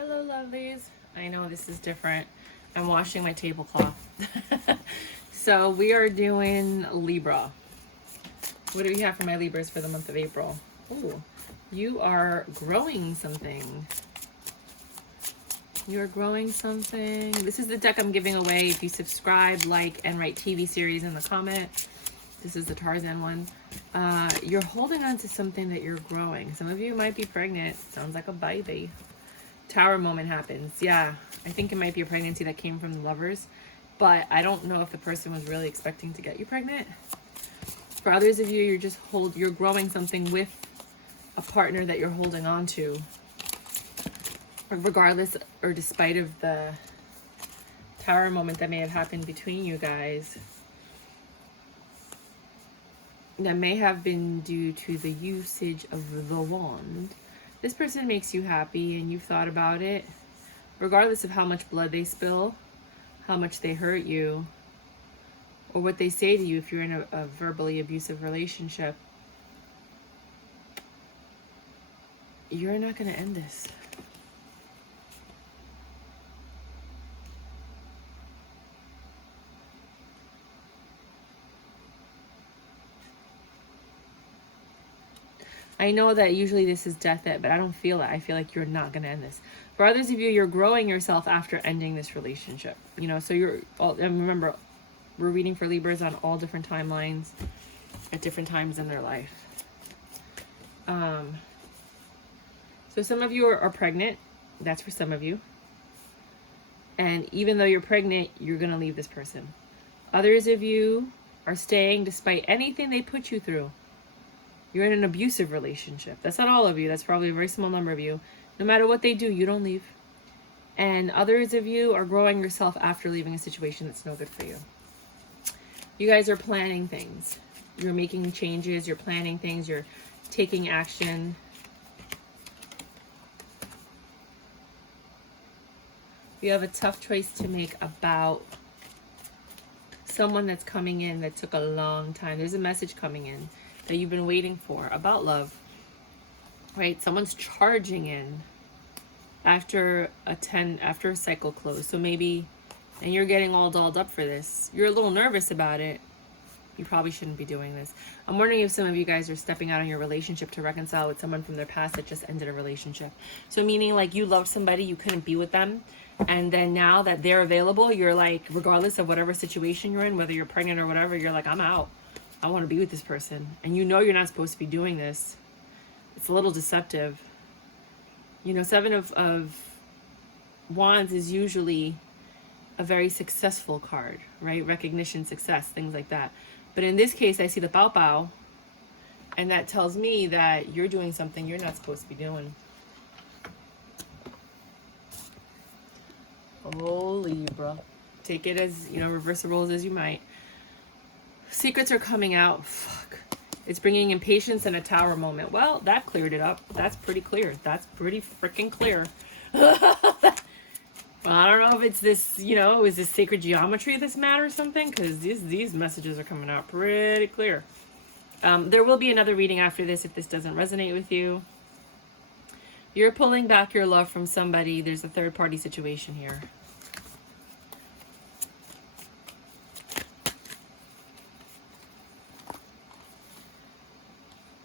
Hello, lovelies. I know this is different. I'm washing my tablecloth. So we are doing Libra. What do we have for my Libras for the month of April? Oh, you are growing something. You're growing something. This is the deck I'm giving away. If you subscribe, like, and write TV series in the comment. This is the Tarzan one. You're holding on to something that you're growing. Some of you might be pregnant. Sounds like a baby. Tower moment happens. Yeah, I think it might be a pregnancy that came from the lovers, but I don't know if the person was really expecting to get you pregnant. For others of you, you're growing something with a partner that you're holding on to, regardless or despite of the tower moment that may have happened between you guys. That may have been due to the usage of the wand. This person makes you happy and you've thought about it, regardless of how much blood they spill, how much they hurt you, or what they say to you if you're in a verbally abusive relationship. You're not going to end this. I know that usually this is death it, but I don't feel it. I feel like you're not going to end this. For others of you, you're growing yourself after ending this relationship. You know, so you're all, and remember, we're reading for Libras on all different timelines at different times in their life. So some of you are pregnant. That's for some of you. And even though you're pregnant, you're going to leave this person. Others of you are staying despite anything they put you through. You're in an abusive relationship. That's not all of you. That's probably a very small number of you. No matter what they do, you don't leave. And others of you are growing yourself after leaving a situation that's no good for you. You guys are planning things. You're making changes. You're planning things. You're taking action. You have a tough choice to make about someone that's coming in that took a long time. There's a message coming in that you've been waiting for about love, right? Someone's charging in after a cycle close. So maybe, and you're getting all dolled up for this. You're a little nervous about it. You probably shouldn't be doing this. I'm wondering if some of you guys are stepping out on your relationship to reconcile with someone from their past that just ended a relationship. So meaning like you loved somebody, you couldn't be with them. And then now that they're available, you're like, regardless of whatever situation you're in, whether you're pregnant or whatever, you're like, I'm out. I want to be with this person. And you know you're not supposed to be doing this. It's a little deceptive. You know, Seven of Wands is usually a very successful card, right? Recognition, success, things like that. But in this case, I see the Bao Bao. And that tells me that you're doing something you're not supposed to be doing. Oh, Libra. Take it as, you know, reverse the roles as you might. Secrets are coming out. Fuck. It's bringing impatience and a tower moment. Well, that cleared it up. That's pretty clear. That's pretty freaking clear. Well, I don't know if it's this, you know, is this sacred geometry this matter or something? Because these messages are coming out pretty clear. There will be another reading after this if this doesn't resonate with you. You're pulling back your love from somebody. There's a third-party situation here.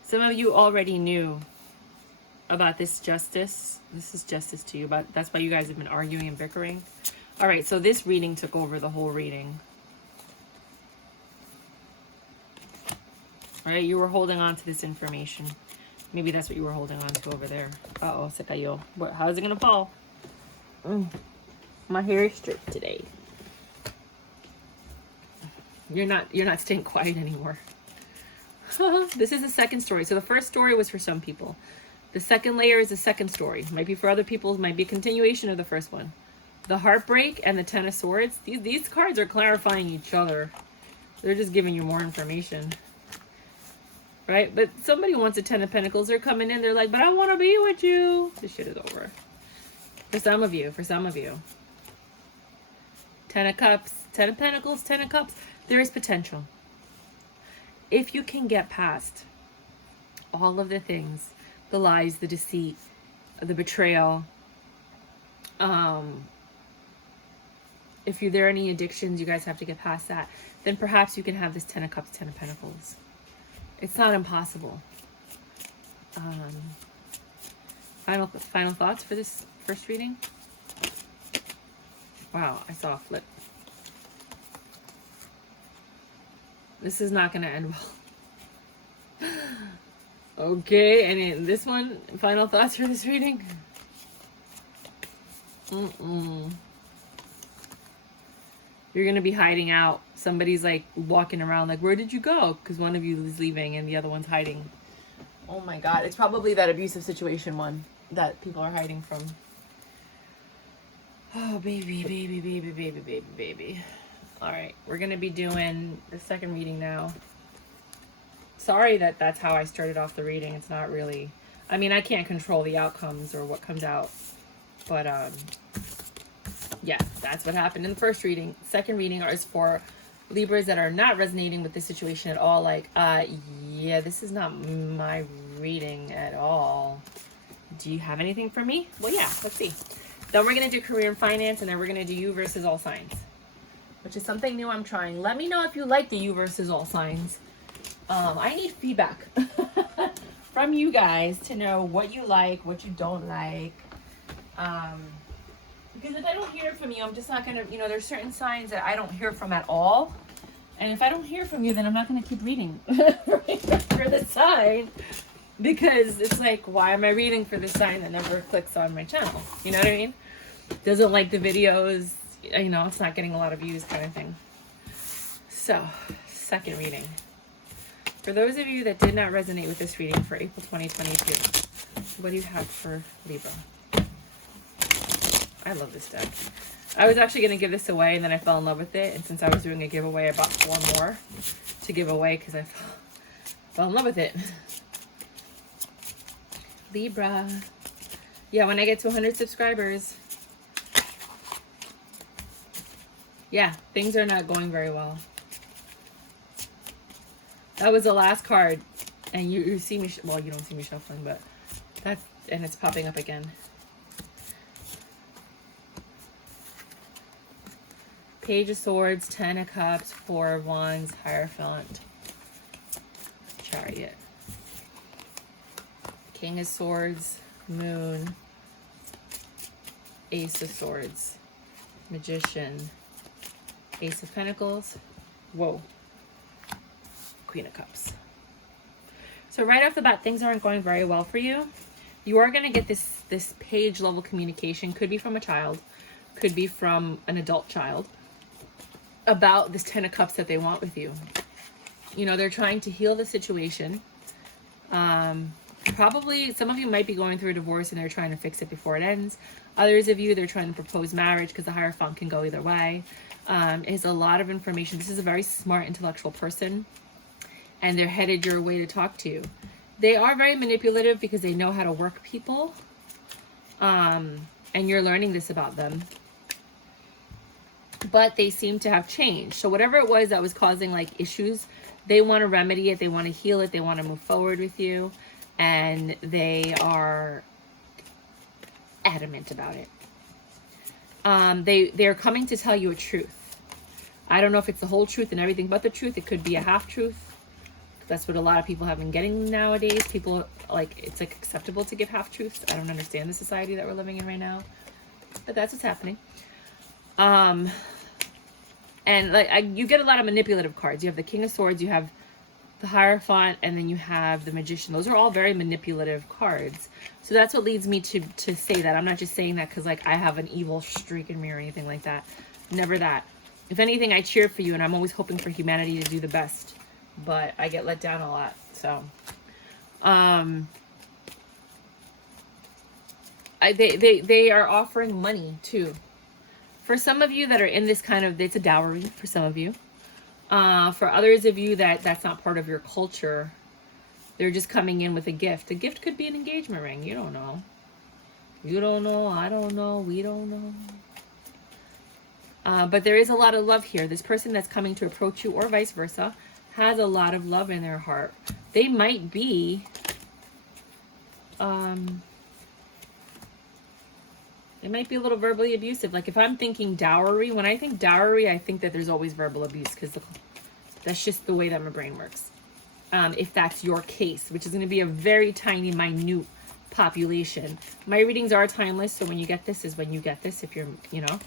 Some of you already knew about this justice. This is justice to you, but that's why you guys have been arguing and bickering. All right, so this reading took over the whole reading. All right, you were holding on to this information. Maybe that's what you were holding on to over there. Uh-oh, se cayó. How is it gonna fall? My hair is stripped today. You're not staying quiet anymore. This is the second story. So the first story was for some people. The second layer is the second story. Might be for other people. Might be a continuation of the first one. The heartbreak and the Ten of Swords. These cards are clarifying each other. They're just giving you more information. Right? But somebody wants a Ten of Pentacles. They're coming in. They're like, but I want to be with you. This shit is over. For some of you. For some of you. Ten of Cups. Ten of Pentacles. Ten of Cups. There is potential. If you can get past all of the things, the lies, the deceit, the betrayal, If there are any addictions, you guys have to get past that. Then perhaps you can have this 10 of Cups, 10 of Pentacles. It's not impossible. Final thoughts for this first reading? Wow, I saw a flip. This is not going to end well. Okay, and in this one, final thoughts for this reading? You're going to be hiding out. Somebody's like walking around like, where did you go? Because one of you is leaving and the other one's hiding. Oh my God. It's probably that abusive situation one that people are hiding from. Oh, baby, baby, baby, baby, baby, baby. All right. We're going to be doing the second reading now. Sorry that that's how I started off the reading. It's not really, I mean, I can't control the outcomes or what comes out. But, yeah, that's what happened in the first reading. Second reading is for Libras that are not resonating with this situation at all. Like, yeah, this is not my reading at all. Do you have anything for me? Well, yeah, let's see. Then we're going to do career and finance, and then we're going to do you versus all signs, which is something new I'm trying. Let me know if you like the you versus all signs. I need feedback from you guys to know what you like, what you don't like. Because if I don't hear from you, I'm just not going to, there's certain signs that I don't hear from at all. And if I don't hear from you, then I'm not going to keep reading for the sign. Because it's like, why am I reading for this sign that never clicks on my channel? You know what I mean? Doesn't like the videos, it's not getting a lot of views kind of thing. So, second reading. For those of you that did not resonate with this reading for April 2022, what do you have for Libra? I love this deck. I was actually going to give this away, and then I fell in love with it. And since I was doing a giveaway, I bought 4 more to give away because I fell in love with it. Libra. Yeah, when I get to 100 subscribers. Yeah, things are not going very well. That was the last card. And you see me, well, you don't see me shuffling, but that's, and it's popping up again. Page of Swords, 10 of Cups, 4 of Wands, Hierophant, Chariot. King of Swords, Moon, Ace of Swords, Magician, Ace of Pentacles, whoa, Queen of Cups. So right off the bat, things aren't going very well for you. You are going to get this page level communication. Could be from a child, could be from an adult child, about this 10 of Cups that they want with you. They're trying to heal the situation. Probably some of you might be going through a divorce and they're trying to fix it before it ends. Others of you, they're trying to propose marriage because the Hierophant can go either way. It's a lot of information. This is a very smart, intellectual person, and they're headed your way to talk to you. They are very manipulative because they know how to work people. And you're learning this about them. But they seem to have changed. So whatever it was that was causing like issues, they want to remedy it. They want to heal it. They want to move forward with you. And they are adamant about it. They're coming to tell you a truth. I don't know if it's the whole truth and everything but the truth. It could be a half truth. That's what a lot of people have been getting nowadays. People, it's like acceptable to give half truths. I don't understand the society that we're living in right now. But that's what's happening. And you get a lot of manipulative cards. You have the King of Swords, you have the Hierophant, and then you have the Magician. Those are all very manipulative cards. So that's what leads me to say that. I'm not just saying that because I have an evil streak in me or anything like that. Never that. If anything, I cheer for you, and I'm always hoping for humanity to do the best. But I get let down a lot. So, they are offering money too. For some of you that are in this it's a dowry for some of you. For others of you that's not part of your culture, they're just coming in with a gift. A gift could be an engagement ring. You don't know. You don't know. I don't know. We don't know. But there is a lot of love here. This person that's coming to approach you, or vice versa, has a lot of love in their heart. They might be It might be a little verbally abusive. Like if I'm thinking dowry, when I think dowry, I think that there's always verbal abuse because that's just the way that my brain works. If that's your case, which is going to be a very tiny, minute population. My readings are timeless, so when you get this is when you get this, if you're, you know.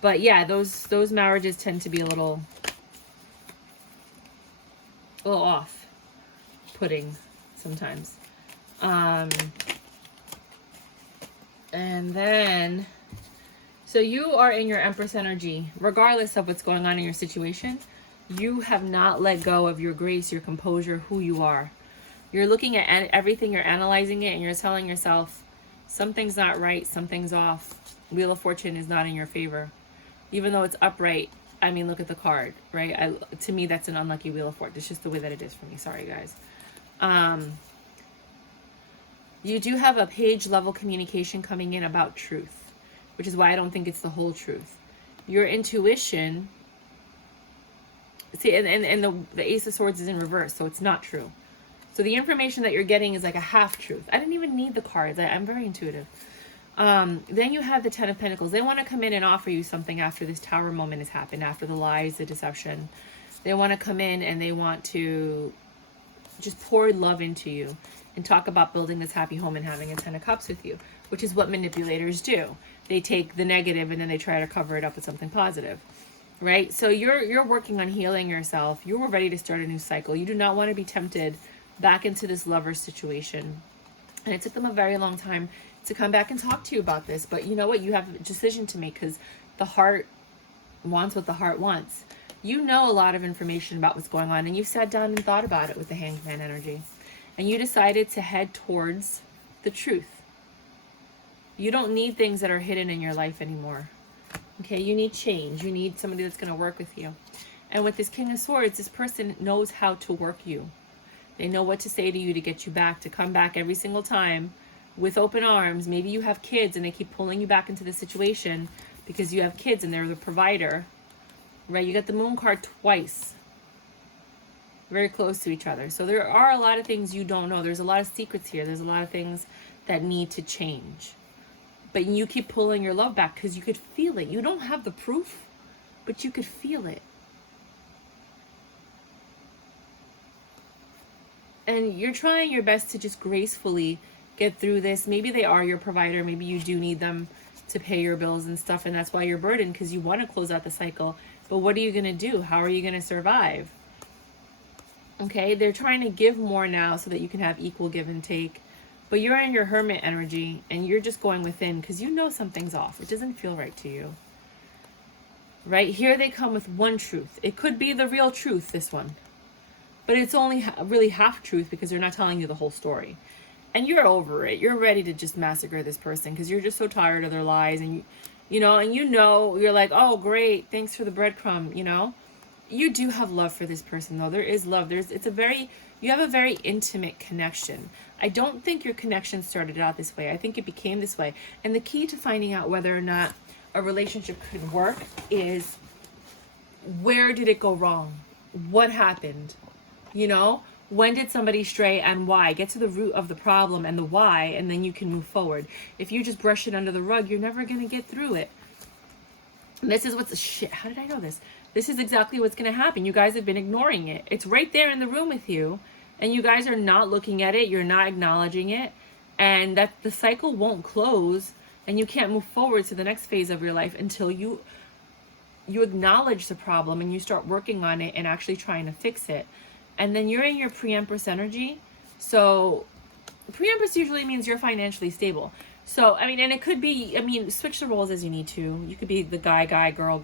But yeah, those marriages tend to be a little off-putting sometimes. And then, so you are in your Empress energy, regardless of what's going on in your situation. You have not let go of your grace, your composure, who you are. You're looking at everything, you're analyzing it, and you're telling yourself, something's not right, something's off. Wheel of Fortune is not in your favor. Even though it's upright, I mean, look at the card, right? To me, that's an unlucky Wheel of Fortune. It's just the way that it is for me. Sorry, guys. You do have a page level communication coming in about truth, which is why I don't think it's the whole truth. Your intuition, see, and the Ace of Swords is in reverse, so it's not true. So the information that you're getting is like a half truth. I didn't even need the cards. I'm very intuitive. Then you have the Ten of Pentacles. They want to come in and offer you something after this Tower moment has happened, after the lies, the deception. They want to come in and they want to just pour love into you and talk about building this happy home and having a Ten of Cups with you, which is what manipulators do. They take the negative and then they try to cover it up with something positive, right? So you're working on healing yourself. You're ready to start a new cycle. You do not want to be tempted back into this lover situation. And it took them a very long time to come back and talk to you about this. But you know what? You have a decision to make because the heart wants what the heart wants. You know a lot of information about what's going on and you sat down and thought about it with the Hangman energy. And you decided to head towards the truth. You don't need things that are hidden in your life anymore. Okay, you need change. You need somebody that's going to work with you. And with this King of Swords, this person knows how to work you. They know what to say to you to get you back, to come back every single time with open arms. Maybe you have kids and they keep pulling you back into the situation because you have kids and they're the provider, right? You got the Moon card twice. Very close to each other. So there are a lot of things you don't know. There's a lot of secrets here. There's a lot of things that need to change. But you keep pulling your love back because you could feel it. You don't have the proof, but you could feel it. And you're trying your best to just gracefully get through this. Maybe they are your provider. Maybe you do need them to pay your bills and stuff. And that's why you're burdened because you want to close out the cycle. But what are you going to do? How are you going to survive? Okay, they're trying to give more now so that you can have equal give and take. But you're in your Hermit energy and you're just going within because you know something's off. It doesn't feel right to you. Right? Here they come with one truth. It could be the real truth, this one. But it's only really half truth because they're not telling you the whole story. And you're over it. You're ready to just massacre this person because you're just so tired of their lies. And you're like, oh, great. Thanks for the breadcrumb, you know. You do have love for this person, though. There is love. You have a very intimate connection. I don't think your connection started out this way. I think it became this way. And the key to finding out whether or not a relationship could work is, where did it go wrong? What happened? You know, when did somebody stray and why? Get to the root of the problem and the why, and then you can move forward. If you just brush it under the rug, you're never going to get through it. And this is how did I know this? This is exactly what's going to happen. You guys have been ignoring it. It's right there in the room with you, and you guys are not looking at it. You're not acknowledging it, and that the cycle won't close, and you can't move forward to the next phase of your life until you acknowledge the problem and you start working on it and actually trying to fix it. And then you're in your pre-Empress energy. So pre-Empress usually means you're financially stable. So, I mean, and it could be, switch the roles as you need to. You could be the guy, girl,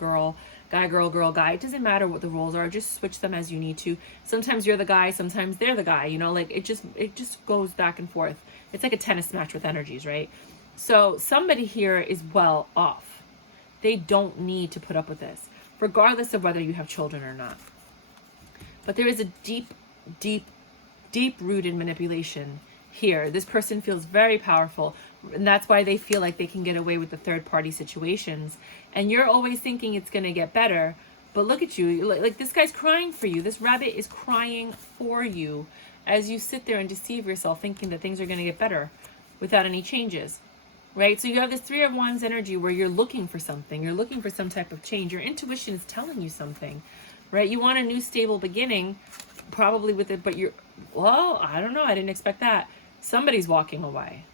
guy, girl, guy. It doesn't matter what the roles are. Just switch them as you need to. Sometimes you're the guy, sometimes they're the guy. You know, like it just goes back and forth. It's like a tennis match with energies, right? So somebody here is well off. They don't need to put up with this, regardless of whether you have children or not. But there is a deep-rooted manipulation here. This person feels very powerful, and that's why they feel like they can get away with the third-party situations. And you're always thinking it's going to get better, but look at you. Like this guy's crying for you. This rabbit is crying for you as you sit there and deceive yourself thinking that things are going to get better without any changes, right? So you have this Three of Wands energy where you're looking for something. You're looking for some type of change. Your intuition is telling you something, right? You want a new stable beginning, probably with it, but you're, well, I don't know. I didn't expect that. Somebody's walking away.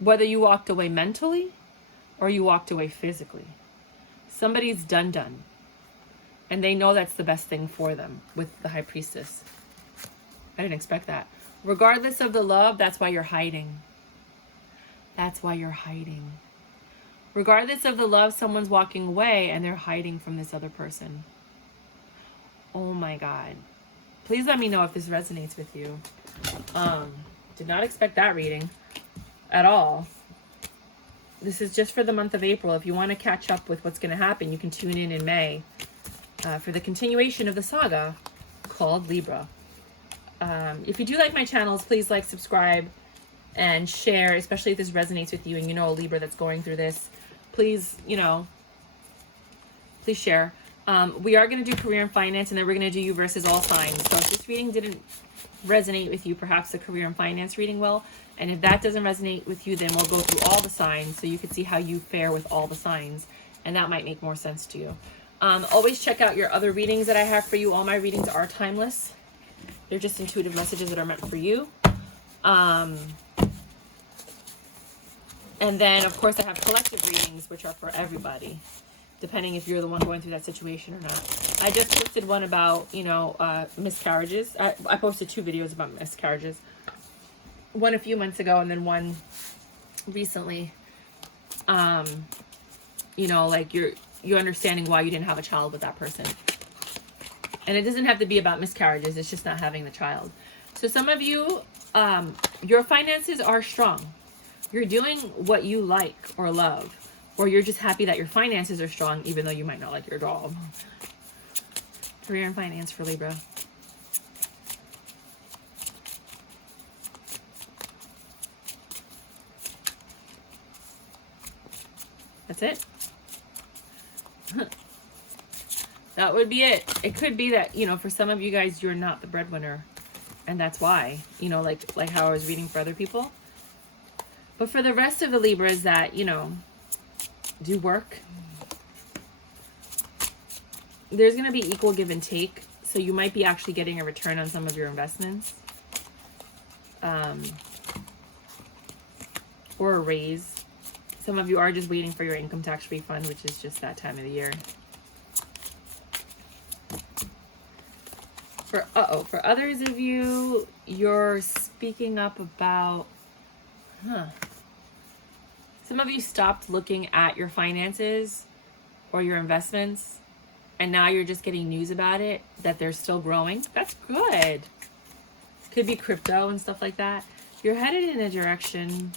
Whether you walked away mentally or you walked away physically. Somebody's done. And they know that's the best thing for them with the High Priestess. I didn't expect that. Regardless of the love, that's why you're hiding. That's why you're hiding. Regardless of the love, someone's walking away and they're hiding from this other person. Oh my God. Please let me know if this resonates with you. Did not expect that reading at all. This is just for the month of April. If you want to catch up with what's going to happen, you can tune in May for the continuation of the saga called Libra. If you do like my channels, please like, subscribe, and share, especially if this resonates with you and you know a Libra that's going through this. Please, please share. We are going to do career and finance, and then we're going to do you versus all signs. So if this reading didn't resonate with you, perhaps the career and finance reading will. And if that doesn't resonate with you, then we'll go through all the signs so you can see how you fare with all the signs. And that might make more sense to you. Always check out your other readings that I have for you. All my readings are timeless. They're just intuitive messages that are meant for you. And then, of course, I have collective readings, which are for everybody, depending if you're the one going through that situation or not. I just posted one about, miscarriages. I posted 2 videos about miscarriages. One a few months ago and then one recently. Like you're understanding why you didn't have a child with that person. And it doesn't have to be about miscarriages. It's just not having the child. So some of you, your finances are strong. You're doing what you like or love. Or you're just happy that your finances are strong, even though you might not like your job. Career and finance for Libra. That's it. That would be it. It could be that, for some of you guys, you're not the breadwinner. And that's why, like how I was reading for other people. But for the rest of the Libras that, do work, there's going to be equal give and take. So you might be actually getting a return on some of your investments. Or a raise. Some of you are just waiting for your income tax refund, which is just that time of the year. For others of you, you're speaking up about, some of you stopped looking at your finances or your investments, and now you're just getting news about it, that they're still growing. That's good. Could be crypto and stuff like that. You're headed in a direction.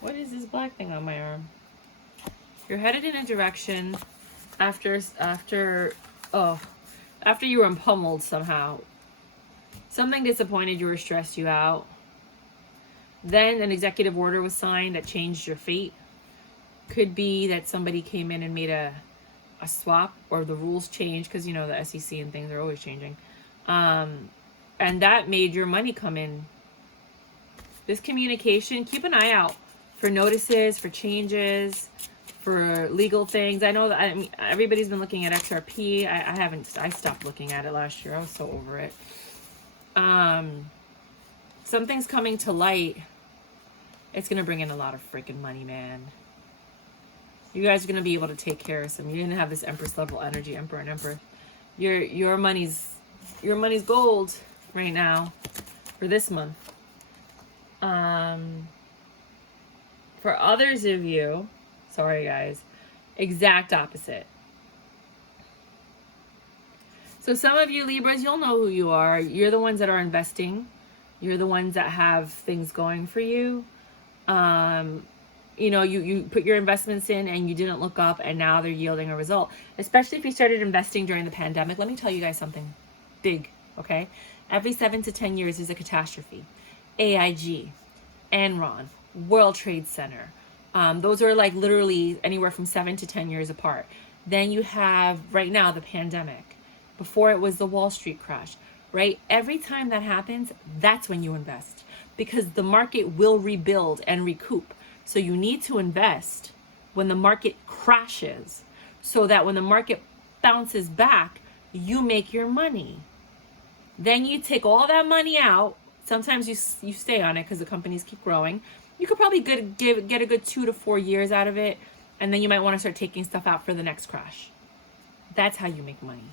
What is this black thing on my arm? You're headed in a direction after you were pummeled somehow. Something disappointed you or stressed you out. Then an executive order was signed that changed your fate. Could be that somebody came in and made a swap, or the rules changed, because the SEC and things are always changing. And that made your money come in. This communication, keep an eye out for notices, for changes, for legal things. I know that everybody's been looking at XRP. I stopped looking at it last year. I was so over it. Something's coming to light. It's going to bring in a lot of freaking money, man. You guys are going to be able to take care of some. You're going to have this Empress level energy, Emperor and Emperor. Your money's gold right now for this month. For others of you, sorry guys, exact opposite. So some of you Libras, you'll know who you are. You're the ones that are investing. You're the ones that have things going for you. You put your investments in and you didn't look up, and now they're yielding a result. Especially if you started investing during the pandemic. Let me tell you guys something big, okay? Every 7 to 10 years is a catastrophe. AIG, Enron, World Trade Center, Those are like literally anywhere from 7 to 10 years apart. Then you have right now the pandemic. Before it was the Wall Street crash, right? Every time that happens, that's when you invest, because the market will rebuild and recoup. So you need to invest when the market crashes, so that when the market bounces back, you make your money. Then you take all that money out. Sometimes you stay on it because the companies keep growing. You could probably get a good 2 to 4 years out of it, and then you might want to start taking stuff out for the next crash. That's how you make money.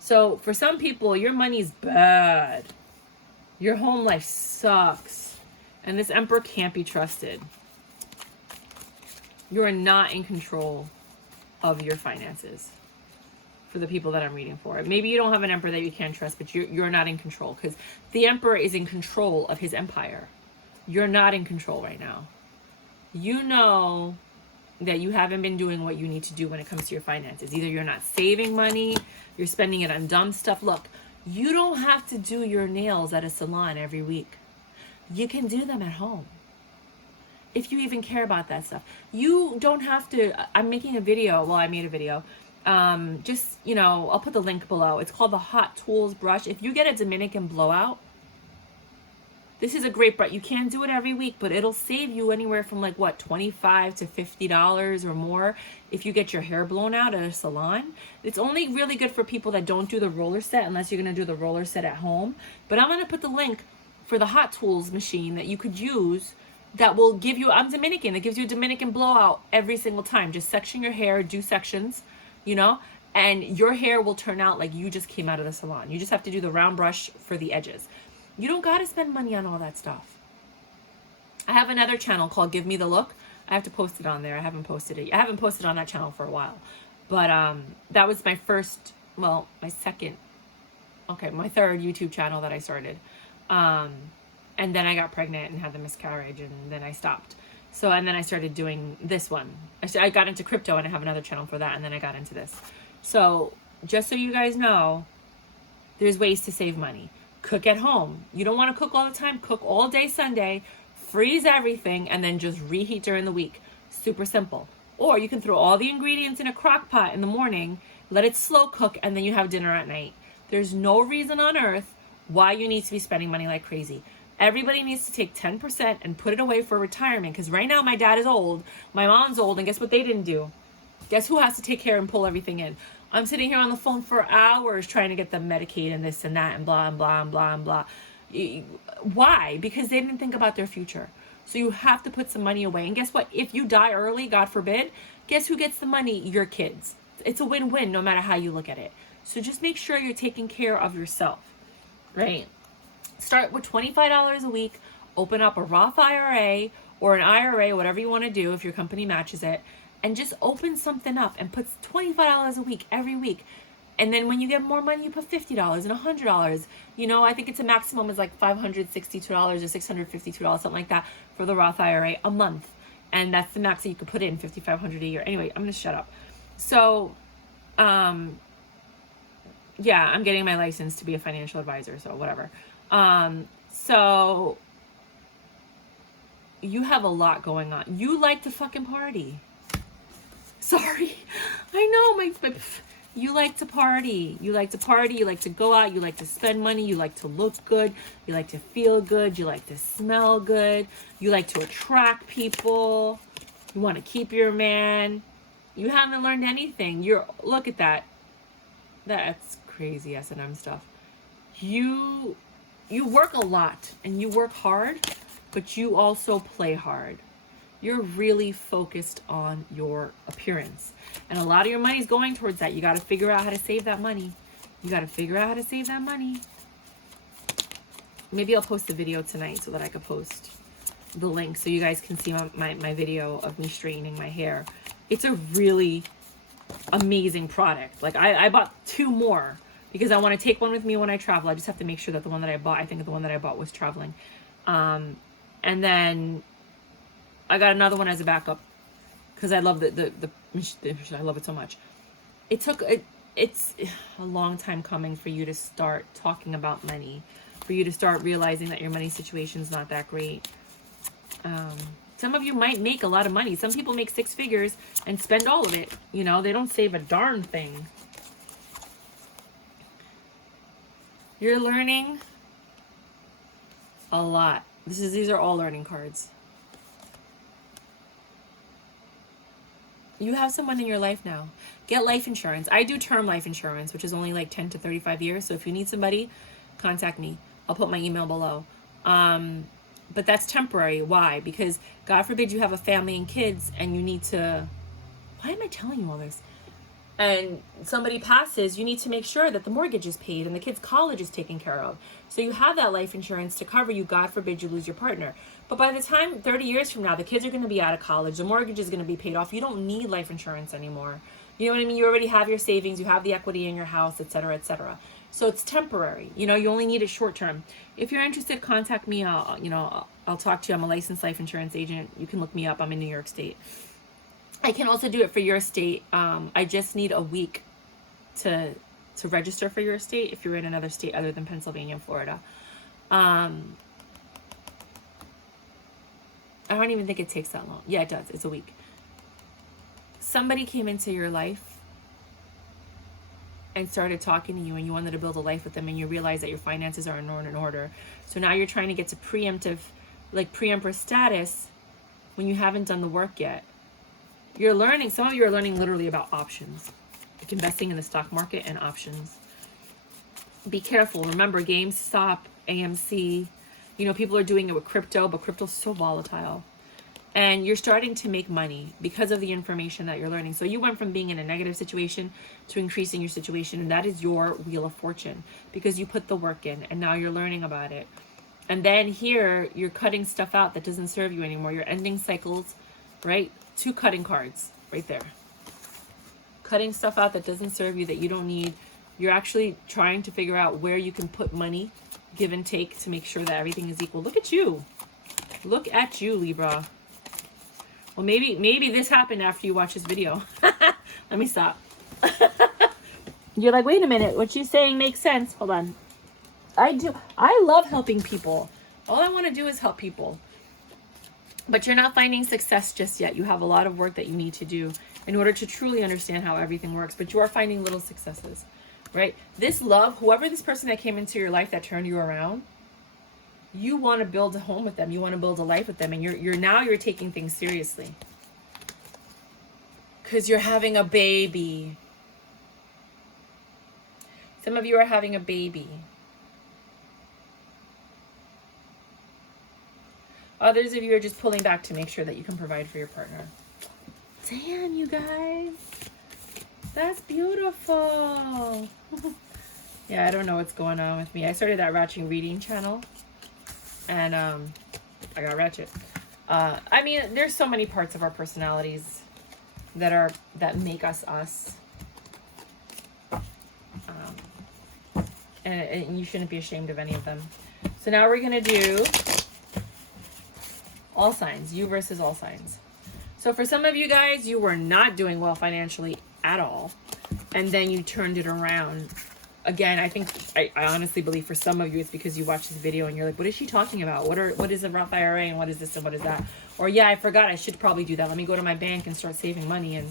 So for some people, your money's bad. Your home life sucks. And this Emperor can't be trusted. You are not in control of your finances. For the people that I'm reading for. Maybe you don't have an Emperor that you can't trust, but you're not in control, because the Emperor is in control of his empire. You're not in control right now. You know that you haven't been doing what you need to do when it comes to your finances. Either you're not saving money, you're spending it on dumb stuff. Look, you don't have to do your nails at a salon every week. You can do them at home. If you even care about that stuff. You don't have to, I'm making a video, well, I made a video. Just, you know, I'll put the link below. It's called the Hot Tools brush. If you get a Dominican blowout, this is a great brush. You can't do it every week, but it'll save you anywhere from like what, $25 to $50 or more if you get your hair blown out at a salon. It's only really good for people that don't do the roller set, unless you're going to do the roller set at home. But I'm going to put the link for the Hot Tools machine that you could use that will give you, I'm Dominican, it gives you a Dominican blowout every single time. Just section your hair, do sections, you know, and your hair will turn out like you just came out of the salon. You just have to do the round brush for the edges. You don't got to spend money on all that stuff. I have another channel called Give Me the Look. I have to post it on there. I haven't posted it. I haven't posted on that channel for a while. But that was my first, well, my third YouTube channel that I started. And then I got pregnant and had the miscarriage, and then I stopped. So, and then I started doing this one. I got into crypto, and I have another channel for that, and then I got into this. So just so you guys know, there's ways to save money. Cook at home. You don't want to cook all the time. Cook all day Sunday, freeze everything, and then just reheat during the week. Super simple. Or you can throw all the ingredients in a crock pot in the morning, let it slow cook, and then you have dinner at night. There's no reason on earth why you need to be spending money like crazy. Everybody needs to take 10% and put it away for retirement, because right now my dad is old, my mom's old, and guess what they didn't do? Guess who has to take care and pull everything in? I'm sitting here on the phone for hours trying to get them Medicaid and this and that and blah and blah and blah and blah. Why? Because they didn't think about their future. So you have to put some money away. And guess what? If you die early, God forbid, guess who gets the money? Your kids. It's a win-win no matter how you look at it. So just make sure you're taking care of yourself, right? Start with $25 a week. Open up a Roth IRA or an IRA, whatever you want to do if your company matches it. And just open something up and put $25 a week every week. And then when you get more money, you put $50 and $100. You know, I think it's a maximum is like $562 or $652, something like that, for the Roth IRA a month. And that's the max that you could put in, $5,500 a year. Anyway, I'm going to shut up. So, yeah, I'm getting my license to be a financial advisor, so whatever. So you have a lot going on. You like to fucking party. Sorry. I know, you like to party. You like to party. You like to go out. You like to spend money. You like to look good. You like to feel good. You like to smell good. You like to attract people. You want to keep your man. You haven't learned anything. Look at that. That's crazy S&M stuff. You work a lot and you work hard, but you also play hard. You're really focused on your appearance. And a lot of your money is going towards that. You got to figure out how to save that money. Maybe I'll post a video tonight so that I could post the link so you guys can see my video of me straightening my hair. It's a really amazing product. Like I bought 2 more because I want to take one with me when I travel. I just have to make sure that the one that I bought was traveling. And then I got another one as a backup because I love I love it so much. It's a long time coming for you to start talking about money, for you to start realizing that your money situation is not that great. Some of you might make a lot of money. Some people make 6 figures and spend all of it. You know, they don't save a darn thing. You're learning a lot. These are all learning cards. You have someone in your life now. Get life insurance. I do term life insurance, which is only like 10 to 35 years. So if you need somebody, contact me. I'll put my email below. But that's temporary. Why? Because God forbid you have a family and kids and you need to... Why am I telling you all this? And somebody passes, you need to make sure that the mortgage is paid and the kid's college is taken care of. So you have that life insurance to cover you, God forbid you lose your partner. But by the time 30 years from now, the kids are going to be out of college, the mortgage is going to be paid off. You don't need life insurance anymore. You know what I mean? You already have your savings, you have the equity in your house, etc., etc. So it's temporary. You know, you only need it short term. If you're interested, contact me. I'll talk to you. I'm a licensed life insurance agent. You can look me up. I'm in New York State. I can also do it for your state. I just need a week to register for your state if you're in another state other than Pennsylvania and Florida. I don't even think it takes that long. Yeah, it does. It's a week. Somebody came into your life and started talking to you and you wanted to build a life with them and you realize that your finances are in order. So now you're trying to get to pre-emperor status when you haven't done the work yet. You're learning, some of you are learning literally about options, like investing in the stock market and options. Be careful. Remember, GameStop, AMC, you know, people are doing it with crypto, but crypto's so volatile. And you're starting to make money because of the information that you're learning. So you went from being in a negative situation to increasing your situation. And that is your wheel of fortune because you put the work in and now you're learning about it. And then here, you're cutting stuff out that doesn't serve you anymore. You're ending cycles, right? 2 cutting cards right there. Cutting stuff out that doesn't serve you, that you don't need. You're actually trying to figure out where you can put money, give and take, to make sure that everything is equal. Look at you. Look at you, Libra. Well, maybe this happened after you watch this video. Let me stop. You're like, wait a minute. What she's saying makes sense. Hold on. I love helping people. All I want to do is help people. But you're not finding success just yet. You have a lot of work that you need to do in order to truly understand how everything works. But you are finding little successes, right? This love, whoever this person that came into your life that turned you around, you want to build a home with them. You want to build a life with them. And you're taking things seriously. Because you're having a baby. Some of you are having a baby. Others of you are just pulling back to make sure that you can provide for your partner. Damn, you guys. That's beautiful. Yeah, I don't know what's going on with me. I started that Ratchet reading channel. And I got ratchet. I mean, there's so many parts of our personalities that make us us. And you shouldn't be ashamed of any of them. So now we're going to do all signs, you versus all signs. So for some of you guys, you were not doing well financially at all. And then you turned it around. Again, I honestly believe for some of you, it's because you watch this video and you're like, what is she talking about? What is a Roth IRA and what is this and what is that? Or yeah, I forgot, I should probably do that. Let me go to my bank and start saving money. And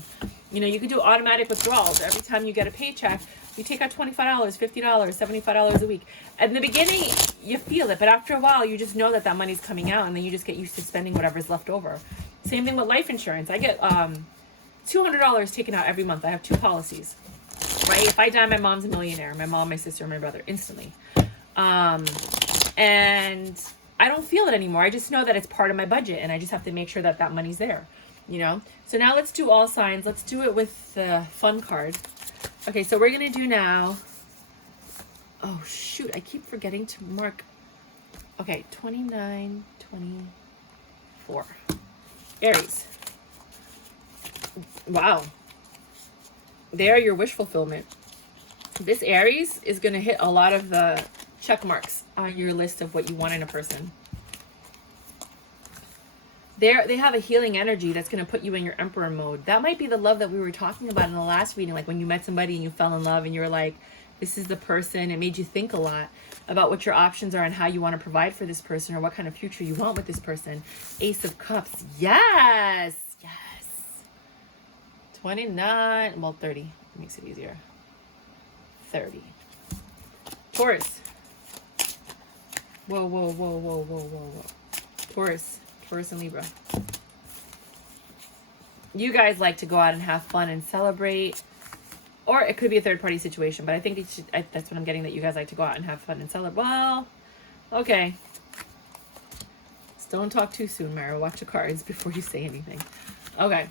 you know, you could do automatic withdrawals. Every time you get a paycheck, you take out $25, $50, $75 a week. At the beginning, you feel it, but after a while, you just know that money's coming out, and then you just get used to spending whatever's left over. Same thing with life insurance. I get $200 taken out every month. I have 2 policies, right? If I die, my mom's a millionaire. My mom, my sister, my brother, instantly. And I don't feel it anymore. I just know that it's part of my budget, and I just have to make sure that money's there, you know? So now let's do all signs. Let's do it with the fun card. Okay, so we're going to do now, oh shoot, I keep forgetting to mark. Okay, 29, 24. Aries. Wow. There, your wish fulfillment. This Aries is going to hit a lot of the check marks on your list of what you want in a person. They have a healing energy that's going to put you in your emperor mode. That might be the love that we were talking about in the last reading, like when you met somebody and you fell in love and you were like, This is the person. It made you think a lot about what your options are and how you want to provide for this person or what kind of future you want with this person. Ace of Cups. Yes. Yes. 29. Well, 30. Makes it easier. 30. Taurus. Whoa, whoa, whoa, whoa, whoa, whoa, whoa. Taurus. Taurus and Libra. You guys like to go out and have fun and celebrate. Or it could be a third-party situation, but I think that's what I'm getting, that you guys like to go out and have fun and celebrate. Well, okay. Just don't talk too soon, Mara. Watch your cards before you say anything. Okay.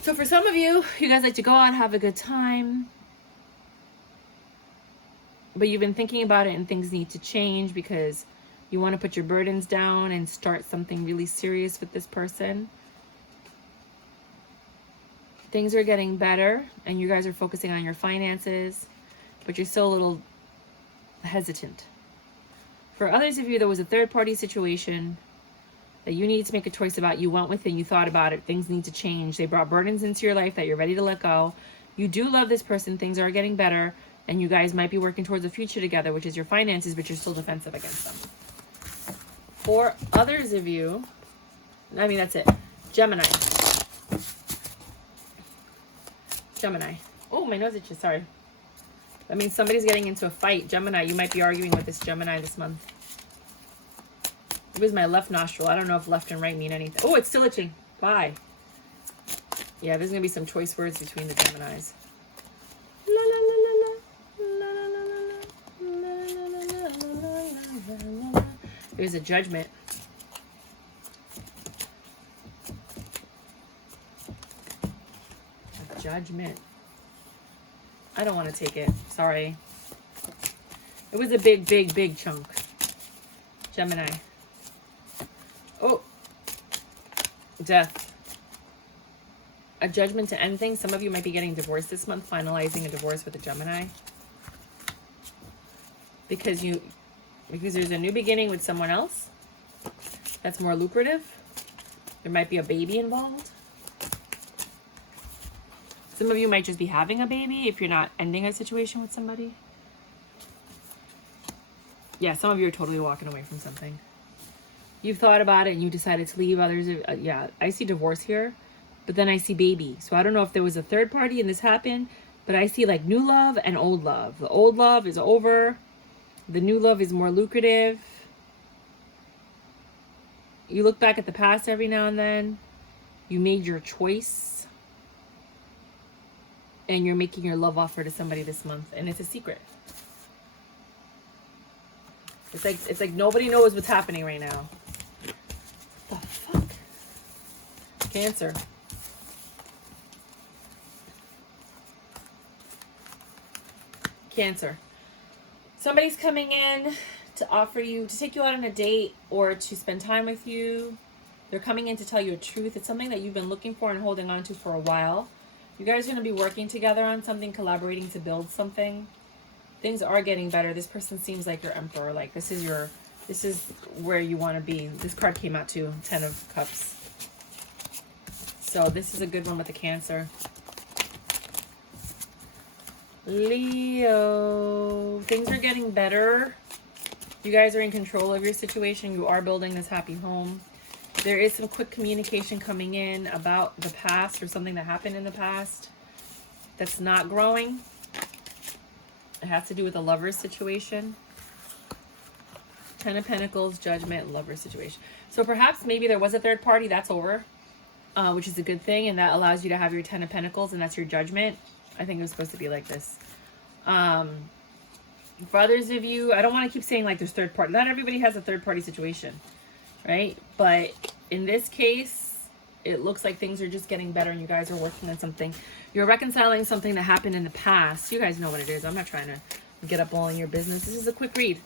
So for some of you, you guys like to go out and have a good time. But you've been thinking about it and things need to change because you want to put your burdens down and start something really serious with this person. Things are getting better and you guys are focusing on your finances, but you're still a little hesitant. For others of you, there was a third-party situation that you needed to make a choice about. You went with it, you thought about it, things need to change. They brought burdens into your life that you're ready to let go. You do love this person, things are getting better, and you guys might be working towards a future together, which is your finances, but you're still defensive against them. For others of you, I mean, that's it. Gemini. Gemini. Oh, my nose itches, sorry. That means somebody's getting into a fight. Gemini, you might be arguing with this Gemini this month. It was my left nostril. I don't know if left and right mean anything. Oh, it's still itching. Bye. Yeah, there's going to be some choice words between the Geminis. There's a judgment. Judgment. I don't want to take it. Sorry. It was a big, big, big chunk. Gemini. Oh. Death. A judgment to end things. Some of you might be getting divorced this month, finalizing a divorce with a Gemini. Because there's a new beginning with someone else that's more lucrative. There might be a baby involved. Some of you might just be having a baby if you're not ending a situation with somebody. Yeah, some of you are totally walking away from something. You've thought about it and you decided to leave. Others, yeah, I see divorce here, but then I see baby. So I don't know if there was a third party and this happened, but I see like new love and old love. The old love is over. The new love is more lucrative. You look back at the past every now and then. You made your choice. And you're making your love offer to somebody this month. And it's a secret. It's like nobody knows what's happening right now. What the fuck? Cancer. Cancer. Somebody's coming in to offer you, to take you out on a date or to spend time with you. They're coming in to tell you a truth. It's something that you've been looking for and holding on to for a while. You guys are going to be working together on something, collaborating to build something. Things are getting better. This person seems like your emperor. Like this is where you want to be. This card came out too, 10 of Cups. So this is a good one with the Cancer. Leo, things are getting better. You guys are in control of your situation. You are building this happy home. There is some quick communication coming in about the past or something that happened in the past that's not growing. It has to do with a lover's situation. 10 of Pentacles, Judgment, lover's situation. So perhaps maybe there was a third party. That's over, which is a good thing. And that allows you to have your 10 of Pentacles, and that's your Judgment. I think it was supposed to be like this. For others of you, I don't want to keep saying like there's third party. Not everybody has a third party situation, right? But in this case, it looks like things are just getting better and you guys are working on something. You're reconciling something that happened in the past. You guys know what it is. I'm not trying to get up all in your business. This is a quick read.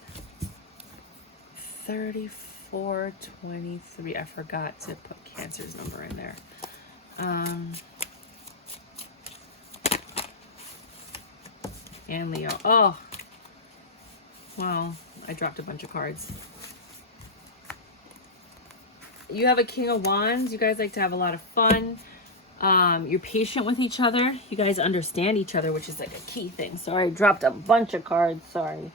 3423. I forgot to put Cancer's number in there. And Leo. Oh, wow. I dropped a bunch of cards. You have a King of Wands. You guys like to have a lot of fun. You're patient with each other. You guys understand each other, which is like a key thing. Sorry, I dropped a bunch of cards. Sorry.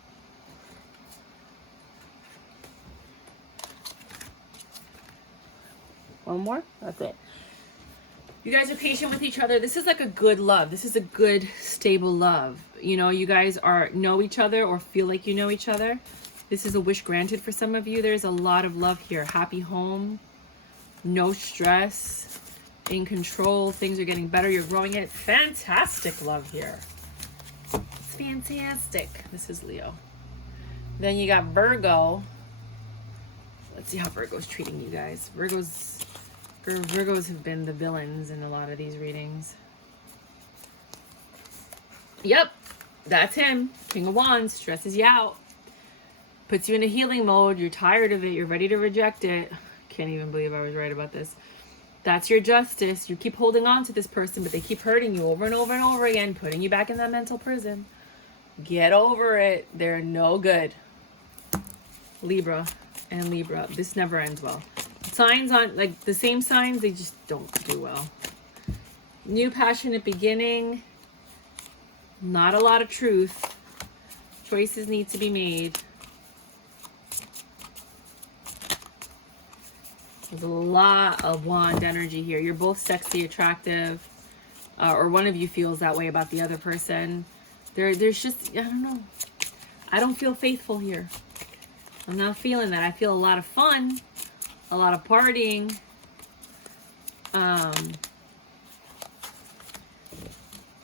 One more? That's it. You guys are patient with each other. This is like a good love. This is a good, stable love. You know, you guys know each other or feel like you know each other. This is a wish granted for some of you. There's a lot of love here. Happy home. No stress. In control. Things are getting better. You're growing it. Fantastic love here. It's fantastic. This is Leo. Then you got Virgo. Let's see how Virgo's treating you guys. Virgos have been the villains in a lot of these readings. Yep, that's him. King of Wands, stresses you out. Puts you in a healing mode. You're tired of it. You're ready to reject it. Can't even believe I was right about this. That's your justice. You keep holding on to this person, but they keep hurting you over and over and over again, putting you back in that mental prison. Get over it. They're no good. Libra and Libra. This never ends well. Signs on, like the same signs, they just don't do well. New passionate beginning. Not a lot of truth. Choices need to be made. There's a lot of wand energy here. You're both sexy, attractive, or one of you feels that way about the other person. There's just, I don't know. I don't feel faithful here. I'm not feeling that. I feel a lot of fun. A lot of partying.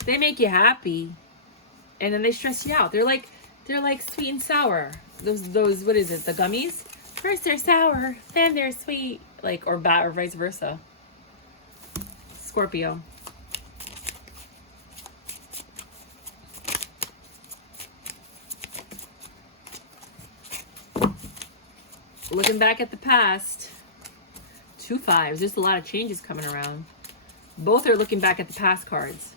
They make you happy, and then they stress you out. They're like sweet and sour. Those what is it? The gummies. First they're sour, then they're sweet. Like or vice versa. Scorpio. Looking back at the past. 2 5s. There's a lot of changes coming around. Both are looking back at the past cards.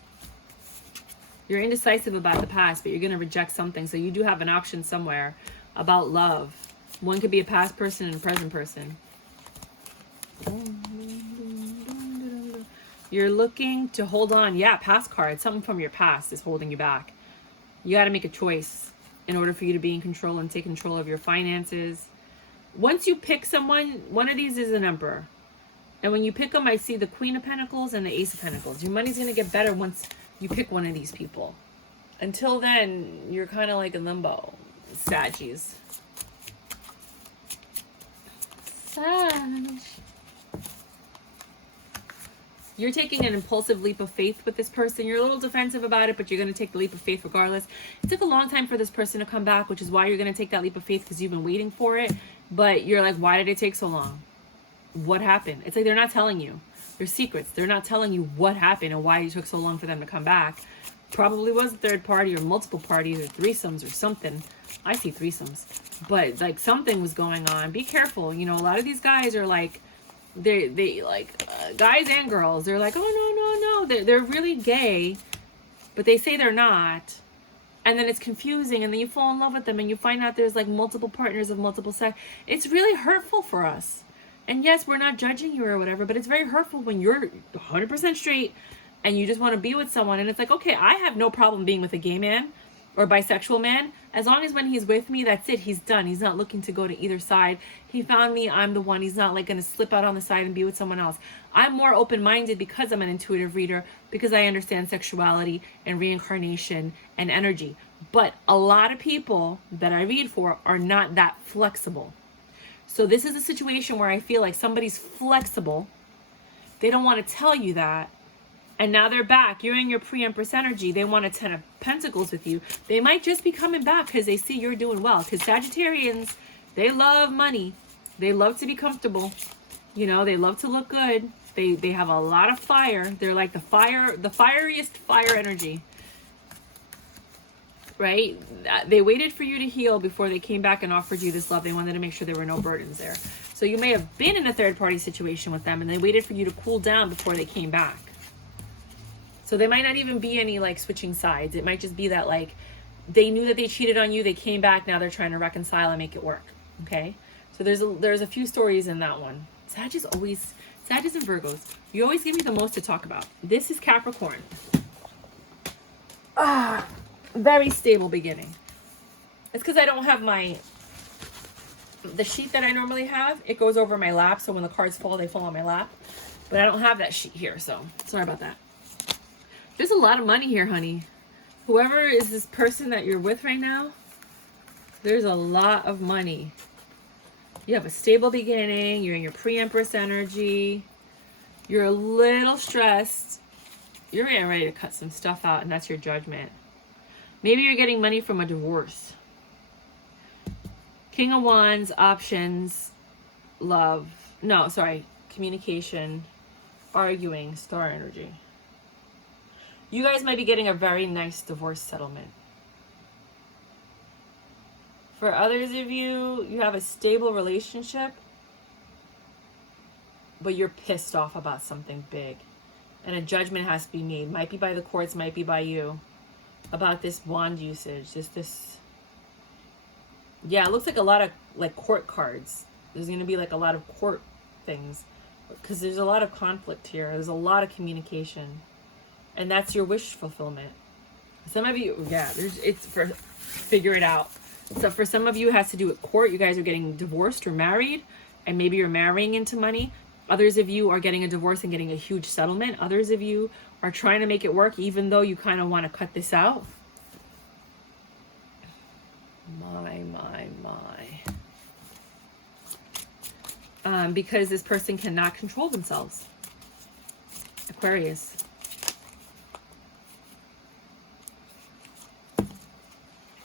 You're indecisive about the past, but you're going to reject something. So you do have an option somewhere about love. One could be a past person and a present person. You're looking to hold on. Yeah, past card. Something from your past is holding you back. You got to make a choice in order for you to be in control and take control of your finances. Once you pick someone, one of these is an emperor. And when you pick them, I see the Queen of Pentacles and the Ace of Pentacles. Your money's going to get better once you pick one of these people. Until then, you're kind of like in limbo. Saggies. Sag. You're taking an impulsive leap of faith with this person. You're a little defensive about it, but you're going to take the leap of faith regardless. It took a long time for this person to come back, which is why you're going to take that leap of faith, because you've been waiting for it. But you're like, why did it take so long? What happened? It's like they're not telling you. There's secrets. They're not telling you what happened and why it took so long for them to come back. Probably was a third party or multiple parties or threesomes or something. I see threesomes. But like something was going on. Be careful. You know, a lot of these guys are like, they like guys and girls. They're like, oh, no. They're really gay, but they say they're not. And then it's confusing, and then you fall in love with them, and you find out there's like multiple partners of multiple sex. It's really hurtful for us. And yes, we're not judging you or whatever, but it's very hurtful when you're 100% straight and you just want to be with someone. And it's like, okay, I have no problem being with a gay man or bisexual man. As long as when he's with me, that's it. He's done. He's not looking to go to either side. He found me. I'm the one. He's not like going to slip out on the side and be with someone else. I'm more open-minded because I'm an intuitive reader, because I understand sexuality and reincarnation and energy. But a lot of people that I read for are not that flexible. So this is a situation where I feel like somebody's flexible. They don't want to tell you that. And now they're back. You're in your pre-empress energy. They want a 10 of Pentacles with you. They might just be coming back because they see you're doing well. Because Sagittarians, they love money. They love to be comfortable. You know, they love to look good. They have a lot of fire. They're like the fieriest fire energy. Right? They waited for you to heal before they came back and offered you this love. They wanted to make sure there were no burdens there. So you may have been in a third-party situation with them, and they waited for you to cool down before they came back. So there might not even be any like switching sides. It might just be that like they knew that they cheated on you, they came back, now they're trying to reconcile and make it work. Okay? So there's a few stories in that one. Sag Sagittarius and Virgos. You always give me the most to talk about. This is Capricorn. Very stable beginning. It's because I don't have the sheet that I normally have. It goes over my lap, so when the cards fall, they fall on my lap. But I don't have that sheet here, so sorry about that. There's a lot of money here, honey. Whoever is this person that you're with right now, there's a lot of money. You have a stable beginning. You're in your pre-Empress energy. You're a little stressed. You're getting ready to cut some stuff out, and that's your judgment. Maybe you're getting money from a divorce. King of Wands, options, love. No, sorry. Communication, arguing, star energy. You guys might be getting a very nice divorce settlement. For others of you, you have a stable relationship, but you're pissed off about something big. And a judgment has to be made. Might be by the courts, might be by you. About this wand usage. This. Yeah, it looks like a lot of like court cards. There's going to be like a lot of court things. Because there's a lot of conflict here. There's a lot of communication. And that's your wish fulfillment. Some of you, yeah, it's for figure it out. So for some of you, it has to do with court. You guys are getting divorced or married. And maybe you're marrying into money. Others of you are getting a divorce and getting a huge settlement. Others of you are trying to make it work even though you kind of want to cut this out. Because this person cannot control themselves. Aquarius.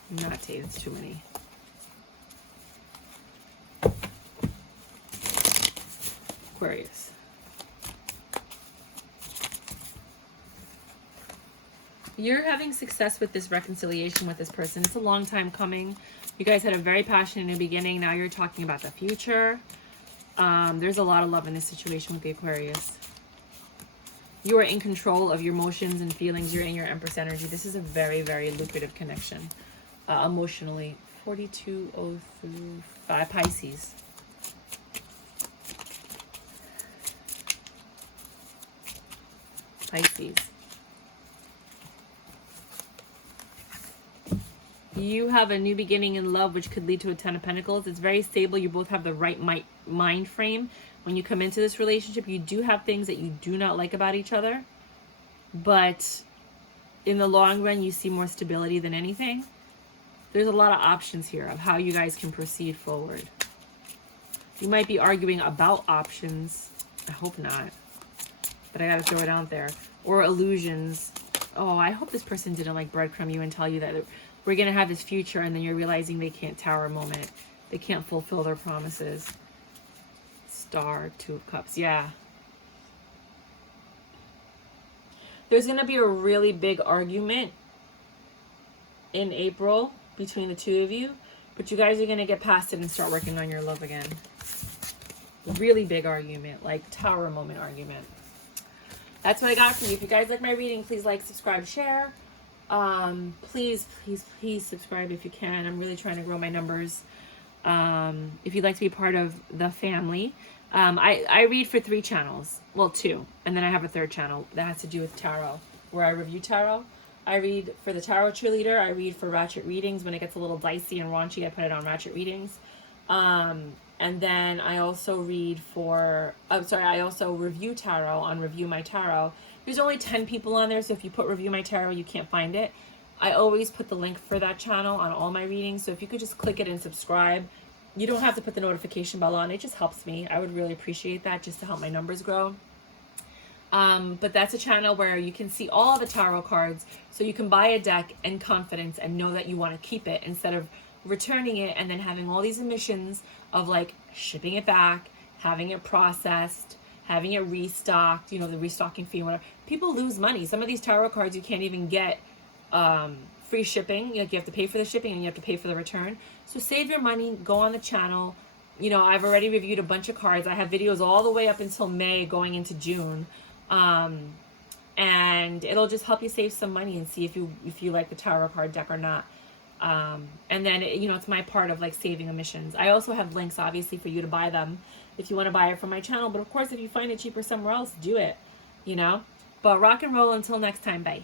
Not Tate, it's too many. Aquarius. You're having success with this reconciliation with this person. It's a long time coming. You guys had a very passionate beginning. Now you're talking about the future. There's a lot of love in this situation with the Aquarius. You are in control of your emotions and feelings. You're in your Empress energy. This is a very, very lucrative connection. Emotionally. 4205 Pisces. Pisces. You have a new beginning in love, which could lead to a 10 of Pentacles. It's very stable. You both have the right mind frame. When you come into this relationship, you do have things that you do not like about each other. But in the long run, you see more stability than anything. There's a lot of options here of how you guys can proceed forward. You might be arguing about options. I hope not. But I got to throw it out there. Or illusions. Oh, I hope this person didn't like breadcrumb you and tell you that we're going to have this future, and then you're realizing they can't tower a moment. They can't fulfill their promises. Star, Two of Cups. Yeah. There's going to be a really big argument in April between the two of you, but you guys are going to get past it and start working on your love again. Really big argument, like tower moment argument. That's what I got for you. If you guys like my reading, please like, subscribe, share. Please subscribe if you can. I'm really trying to grow my numbers. If you'd like to be part of the family, I read for 3 channels. Well, 2. And then I have a 3rd channel that has to do with tarot, where I review tarot. I read for the Tarot Cheerleader. I read for Ratchet Readings. When it gets a little dicey and raunchy, I put it on Ratchet Readings. And then I also read for, I also review tarot on Review My Tarot. There's only 10 people on there, so if you put Review My Tarot, you can't find it. I always put the link for that channel on all my readings, so if you could just click it and subscribe. You don't have to put the notification bell on. It just helps me. I would really appreciate that just to help my numbers grow. But that's a channel where you can see all the tarot cards, so you can buy a deck in confidence and know that you want to keep it instead of returning it and then having all these emissions of like shipping it back, having it processed, having it restocked, you know, the restocking fee, whatever. People lose money. Some of these tarot cards you can't even get free shipping. Like, you have to pay for the shipping and you have to pay for the return. So save your money, go on the channel. You know, I've already reviewed a bunch of cards. I have videos all the way up until May going into June. And it'll just help you save some money and see if you like the tarot card deck or not. And then, you know, it's my part of like saving emissions. I also have links, obviously, for you to buy them if you want to buy it from my channel. But of course, if you find it cheaper somewhere else, do it, you know. But rock and roll until next time. Bye.